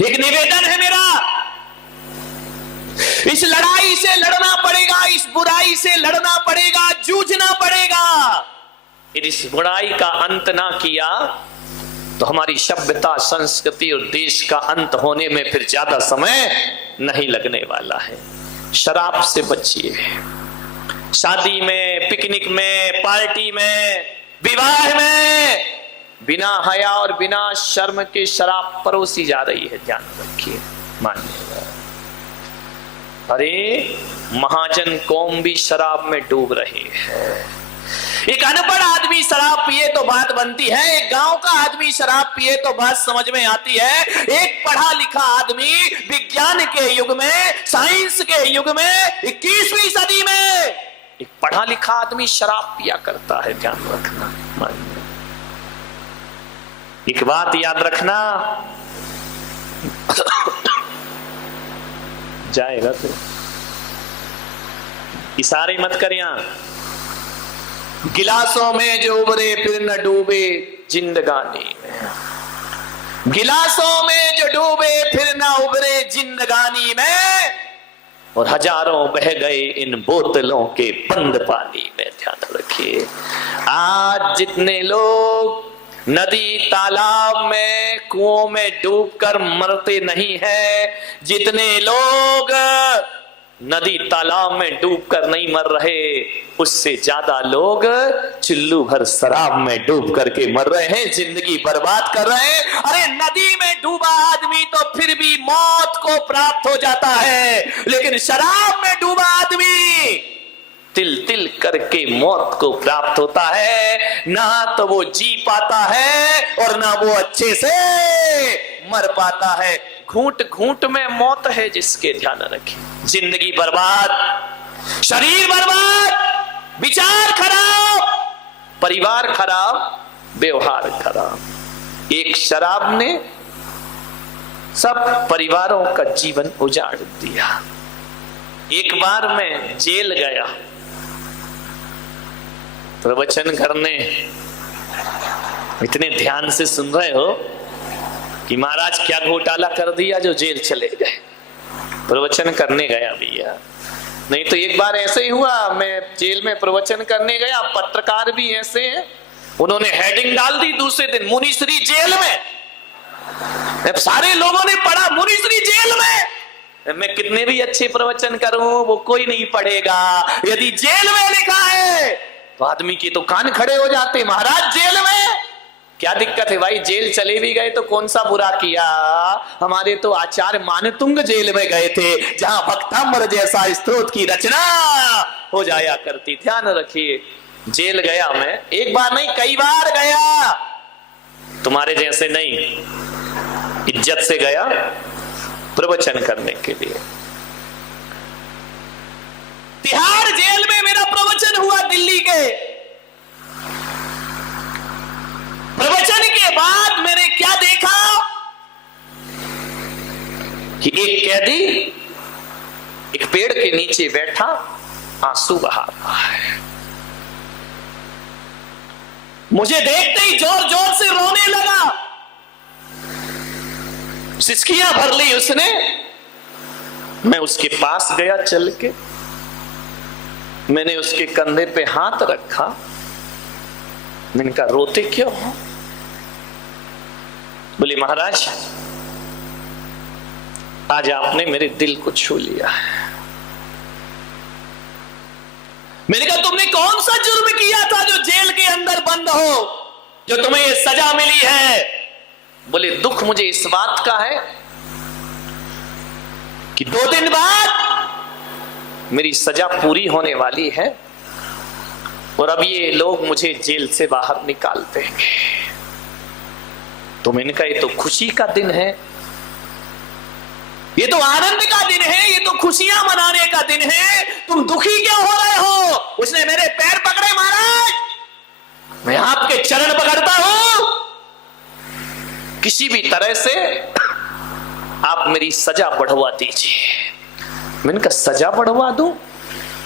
एक निवेदन है मेरा, इस लड़ाई से लड़ना पड़ेगा, इस बुराई से लड़ना पड़ेगा, जूझना पड़ेगा। यदि इस बुराई का अंत ना किया तो हमारी सभ्यता, संस्कृति और देश का अंत होने में फिर ज्यादा समय नहीं लगने वाला है। शराब से बचिए। शादी में, पिकनिक में, पार्टी में, विवाह में बिना हया और बिना शर्म के शराब परोसी जा रही है, ध्यान रखिए, मानिएगा। अरे महाजन कौम भी शराब में डूब रही है। एक अनपढ़ आदमी शराब पिए तो बात बनती है, एक गांव का आदमी शराब पिए तो बात समझ में आती है। एक पढ़ा लिखा आदमी विज्ञान के युग में, साइंस के युग में, 21वीं सदी में एक पढ़ा लिखा आदमी शराब पिया करता है, ध्यान रखना। एक बात याद रखना, जाएगा तो इशारे मत कर। यहां गिलासों में जो उभरे फिर न डूबे जिंदगानी में, गिलासों में जो डूबे फिर न उभरे जिंदगानी में, और हजारों बह गए इन बोतलों के बंद पानी में। ध्यान रखिए, आज जितने लोग नदी तालाब में, कुओं में डूबकर मरते नहीं है, जितने लोग नदी तालाब में डूबकर नहीं मर रहे, उससे ज्यादा लोग चुल्लू भर शराब में डूब करके मर रहे हैं, जिंदगी बर्बाद कर रहे हैं। अरे नदी में डूबा आदमी तो फिर भी मौत को प्राप्त हो जाता है, लेकिन शराब में डूबा आदमी तिल तिल करके मौत को प्राप्त होता है। ना तो वो जी पाता है और ना वो अच्छे से मर पाता है। घूंट घूंट में मौत है जिसके, ध्यान रखें। जिंदगी बर्बाद, शरीर बर्बाद, विचार खराब, परिवार खराब, व्यवहार खराब। एक शराब ने सब परिवारों का जीवन उजाड़ दिया। एक बार मैं जेल गया प्रवचन करने, इतने ध्यान से सुन रहे हो कि महाराज क्या घोटाला कर दिया जो जेल चले गए। प्रवचन करने गया भैया, नहीं तो एक बार ऐसे ही हुआ, मैं जेल में प्रवचन करने गया, पत्रकार भी ऐसे हैं, उन्होंने हेडिंग डाल दी दूसरे दिन, मुनीश्री जेल में। अब सारे लोगों ने पढ़ा मुनीश्री जेल में। मैं कितने भी अच्छे प्रवचन करूं वो कोई नहीं पढ़ेगा। यदि जेल में लिखा है तो आदमी के तो कान खड़े हो जाते, महाराज जेल में, क्या दिक्कत है भाई? जेल चले भी गए तो कौन सा बुरा किया? हमारे तो आचार्य मानतुंग जेल में गए थे, जहां भक्ताम्बर जैसा स्तोत्र की रचना हो जाया करती। ध्यान रखिए, जेल गया मैं, एक बार नहीं कई बार गया, तुम्हारे जैसे नहीं, इज्जत से गया प्रवचन करने के लिए। तिहाड़ जेल में मेरा प्रवचन हुआ दिल्ली के। प्रवचन के बाद मैंने क्या देखा कि एक कैदी एक पेड़ के नीचे बैठा आंसू बहा रहा है। मुझे देखते ही जोर जोर से रोने लगा, सिसकियां भर ली उसने। मैं उसके पास गया चल के, मैंने उसके कंधे पे हाथ रखा, मैंने कहा रोते क्यों हो? बोले महाराज आज आपने मेरे दिल को छू लिया है। मैंने कहा तुमने कौन सा जुर्म किया था जो जेल के अंदर बंद हो, जो तुम्हें ये सजा मिली है? बोले दुख मुझे इस बात का है कि 2 दिन बाद मेरी सजा पूरी होने वाली है और अब ये लोग मुझे जेल से बाहर निकाल देंगे। तो मैंने कहा ये तो खुशी का दिन है, ये तो आनंद का दिन है, ये तो खुशियां मनाने का दिन है, तुम दुखी क्यों हो रहे हो? उसने मेरे पैर पकड़े, महाराज मैं आपके चरण पकड़ता हूं, किसी भी तरह से आप मेरी सजा बढ़वा दीजिए। मैंने कहा सजा बढ़वा दूं?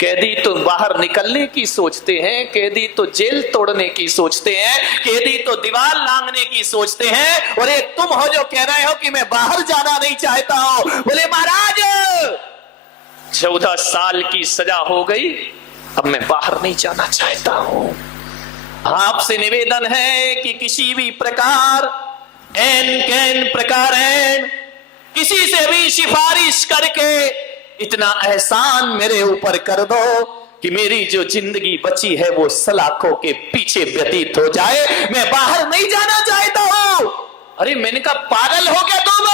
कैदी तो बाहर निकलने की सोचते हैं, कैदी तो जेल तोड़ने की सोचते हैं, कैदी तो दीवार लांघने की सोचते हैं, और एक तुम हो जो कह रहे हो कि मैं बाहर जाना नहीं चाहता हूं। बोले महाराज 14 साल की सजा हो गई, अब मैं बाहर नहीं जाना चाहता हूं। आपसे निवेदन है कि किसी भी प्रकार एन कैन प्रकार किसी से भी सिफारिश करके इतना एहसान मेरे ऊपर कर दो कि मेरी जो जिंदगी बची है वो सलाखों के पीछे व्यतीत हो जाए, मैं बाहर नहीं जाना चाहता हूं। अरे मैंने कहा पागल हो गया तुम?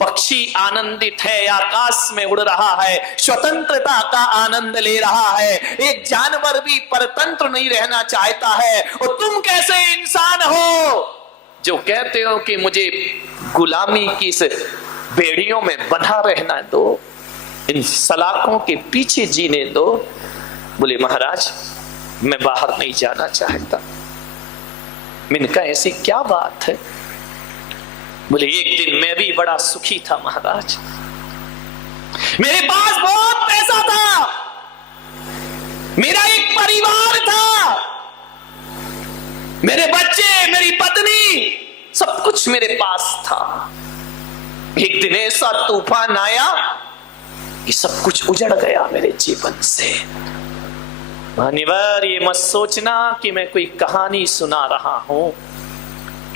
पक्षी आनंदित है, आकाश में उड़ रहा है, स्वतंत्रता का आनंद ले रहा है। एक जानवर भी परतंत्र नहीं रहना चाहता है, और तुम कैसे इंसान हो जो कहते हो कि मुझे गुलामी की इस बेड़ियों में बंधा रहना दो, इन सलाखों के पीछे जीने दो। बोले महाराज मैं बाहर नहीं जाना चाहता। मैंने कहा ऐसी क्या बात है? बोले एक दिन मैं भी बड़ा सुखी था महाराज, मेरे पास बहुत पैसा था, मेरा एक परिवार था, मेरे बच्चे, मेरी पत्नी, सब कुछ मेरे पास था। एक दिन ऐसा तूफान आया कि सब कुछ उजड़ गया मेरे जीवन से। मान्यवर ये मत सोचना कि मैं कोई कहानी सुना रहा हूं,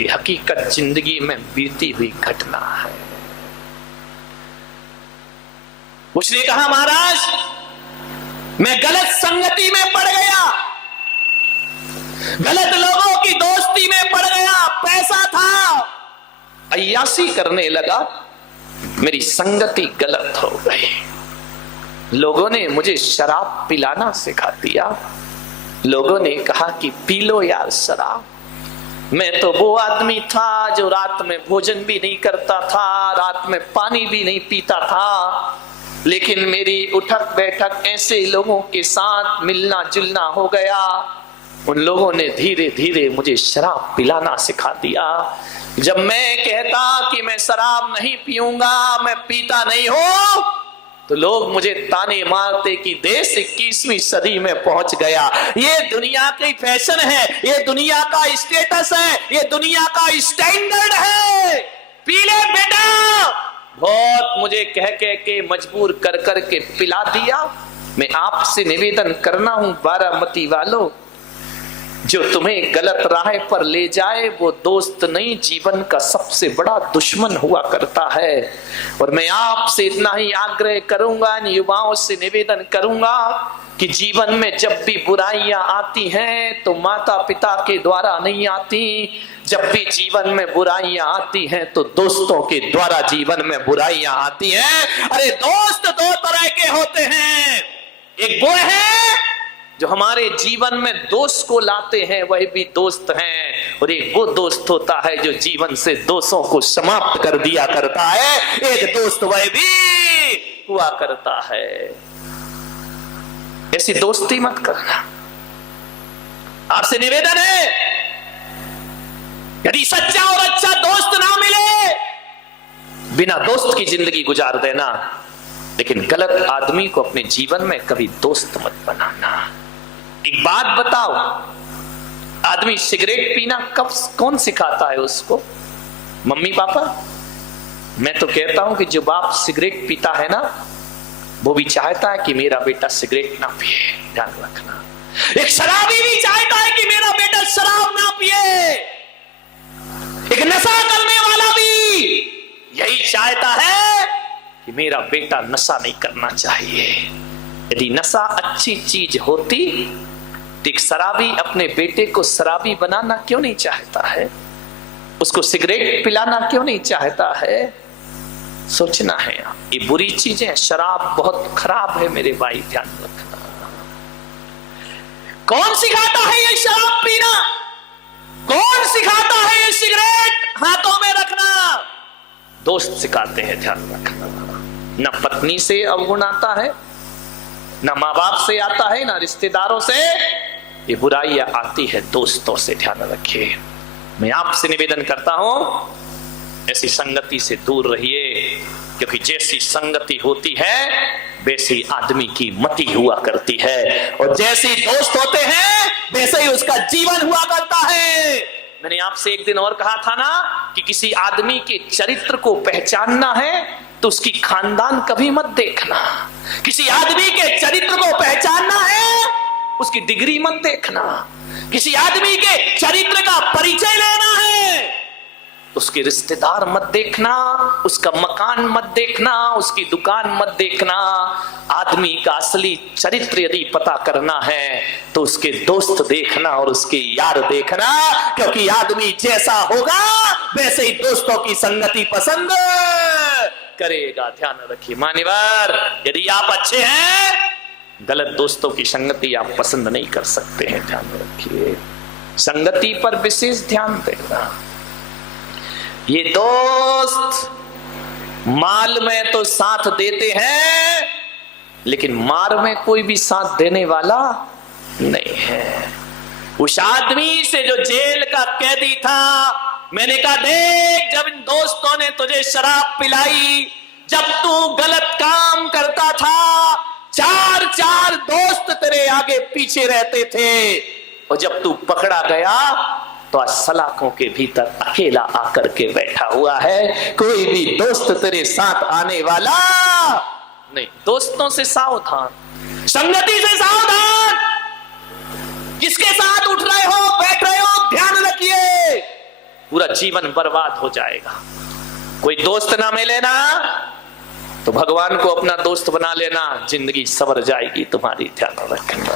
ये हकीकत जिंदगी में बीती हुई घटना है। उसने कहा महाराज मैं गलत संगति में पड़ गया, गलत लोगों की दोस्ती में पड़ गया, पैसा था, अय्यासी करने लगा, मेरी संगति गलत हो गई। लोगों ने मुझे शराब पिलाना सिखा दिया, लोगों ने कहा कि पी लो यार शराब। मैं तो वो आदमी था जो रात में भोजन भी नहीं करता था, रात में पानी भी नहीं पीता था, लेकिन मेरी उठक बैठक ऐसे लोगों के साथ मिलना जुलना हो गया, उन लोगों ने धीरे धीरे मुझे शराब पिलाना सिखा दिया। जब मैं कहता कि मैं शराब नहीं पीऊंगा, मैं पीता नहीं हूं, तो लोग मुझे ताने मारते कि देश 21वीं सदी में पहुंच गया, ये दुनिया की फैशन है, ये दुनिया का स्टेटस है, ये दुनिया का स्टैंडर्ड है, पी ले बेटा। बहुत मुझे कह कह के मजबूर कर कर के पिला दिया। मैं आपसे निवेदन करना हूं बारामती वालों, जो तुम्हें गलत राह पर ले जाए वो दोस्त नहीं, जीवन का सबसे बड़ा दुश्मन हुआ करता है। और मैं आपसे इतना ही आग्रह करूंगा, इन युवाओं से निवेदन करूंगा कि जीवन में जब भी बुराइयां आती हैं तो माता पिता के द्वारा नहीं आती, जब भी जीवन में बुराइयां आती हैं तो दोस्तों के द्वारा जीवन में बुराइयां आती हैं। अरे दोस्त दो तरह के होते हैं, एक वो है जो हमारे जीवन में दोष को लाते हैं, वही भी दोस्त हैं, और एक वो दोस्त होता है जो जीवन से दोषों को समाप्त कर दिया करता है, एक दोस्त वह भी हुआ करता है। ऐसी दोस्ती मत करना। आपसे निवेदन है यदि सच्चा और अच्छा दोस्त ना मिले, बिना दोस्त की जिंदगी गुजार देना, लेकिन गलत आदमी को अपने जीवन में कभी दोस्त मत बनाना। एक बात बताओ, आदमी सिगरेट पीना कब कौन सिखाता है उसको? Mummy papa? मैं तो कहता हूं कि जो बाप सिगरेट पीता है ना, वो भी चाहता है कि मेरा बेटा सिगरेट ना पिए, ध्यान रखना। एक शराबी भी चाहता है कि मेरा बेटा शराब ना पिए, एक नशा करने वाला भी यही चाहता है कि मेरा बेटा नशा नहीं करना चाहिए। यदि नशा अच्छी चीज होती तो एक शराबी अपने बेटे को शराबी बनाना क्यों नहीं चाहता है? उसको सिगरेट पिलाना क्यों नहीं चाहता है? सोचना है। ये बुरी चीजें, शराब बहुत खराब है मेरे भाई, ध्यान रखना। कौन सिखाता है ये शराब पीना? कौन सिखाता है ये सिगरेट हाथों में रखना? दोस्त सिखाते हैं, ध्यान रखना। न पत्नी से अवगुण आता है, ना माँ बाप से आता है, ना रिश्तेदारों से, ये बुराइयां आती है दोस्तों से, ध्यान रखिए। मैं आपसे निवेदन करता हूं ऐसी संगति से दूर रहिए, क्योंकि जैसी संगति होती है वैसे ही आदमी की मति हुआ करती है, और जैसे ही दोस्त होते हैं वैसे ही उसका जीवन हुआ करता है। मैंने आपसे एक दिन और कहा था ना कि किसी आदमी के चरित्र को पहचानना है तो उसकी खानदान कभी मत देखना। किसी आदमी के चरित्र को पहचानना है, उसकी डिग्री मत देखना। किसी आदमी के चरित्र का परिचय लेना है, उसके रिश्तेदार मत देखना, उसका मकान मत देखना, उसकी दुकान मत देखना। आदमी का असली चरित्र यदि पता करना है तो उसके दोस्त देखना और उसके यार देखना, क्योंकि आदमी जैसा होगा वैसे ही दोस्तों की संगति पसंद करेगा। ध्यान रखिए मान्यवर, यदि आप अच्छे हैं, गलत दोस्तों की संगति आप पसंद नहीं कर सकते हैं। ध्यान रखिए, संगति पर विशेष ध्यान देना। ये दोस्त माल में तो साथ देते हैं, लेकिन मार में कोई भी साथ देने वाला नहीं है। उस आदमी से जो जेल का कैदी था, मैंने कहा देख, जब इन दोस्तों ने तुझे शराब पिलाई, जब तू गलत काम करता था, चार चार दोस्त तेरे आगे पीछे रहते थे, और जब तू पकड़ा गया तो आज सलाखों के भीतर अकेला आकर के बैठा हुआ है। कोई भी दोस्त तेरे साथ आने वाला नहीं। दोस्तों से सावधान, संगति से सावधान। किसके साथ उठ रहे हो, बैठ रहे हो, ध्यान रखिए, पूरा जीवन बर्बाद हो जाएगा। कोई दोस्त ना मिले ना तो भगवान को अपना दोस्त बना लेना, जिंदगी संवर जाएगी तुम्हारी। ध्यान रखना,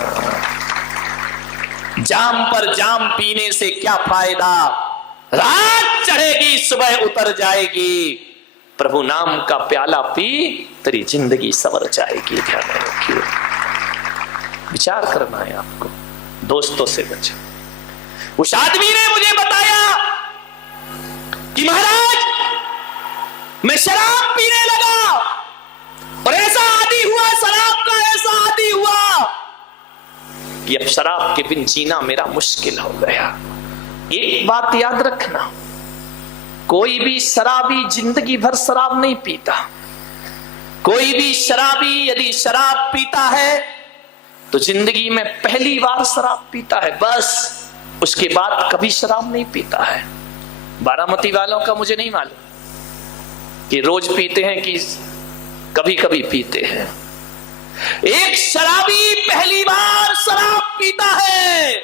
जाम पर जाम पीने से क्या फायदा, रात चढ़ेगी सुबह उतर जाएगी। प्रभु नाम का प्याला पी, तेरी जिंदगी संवर जाएगी। ध्यान रखिए, विचार करना है आपको, दोस्तों से बचे। उस आदमी ने मुझे बताया कि महाराज मैं शराब पीने लगा और ऐसा आदी हुआ, शराब का ऐसा आदी हुआ कि अब शराब के बिन जीना मेरा मुश्किल हो गया। एक बात याद रखना, कोई भी शराबी जिंदगी भर शराब नहीं पीता। कोई भी शराबी यदि शराब पीता है तो जिंदगी में पहली बार शराब पीता है, बस। उसके बाद कभी शराब नहीं पीता है। बारामती वालों का मुझे नहीं मालूम कि रोज पीते हैं कि कभी कभी पीते हैं। एक शराबी पहली बार शराब पीता है,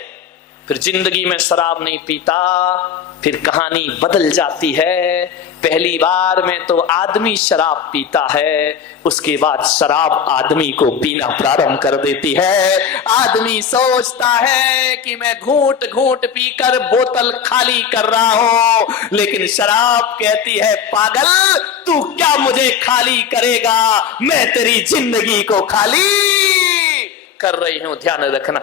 फिर जिंदगी में शराब नहीं पीता, फिर कहानी बदल जाती है। पहली बार में तो आदमी शराब पीता है, उसके बाद शराब आदमी को पीना प्रारंभ कर देती है। आदमी सोचता है कि मैं घूंट घूंट पीकर बोतल खाली कर रहा हूं, लेकिन शराब कहती है पागल, तू क्या मुझे खाली करेगा, मैं तेरी जिंदगी को खाली कर रही हूं। ध्यान रखना।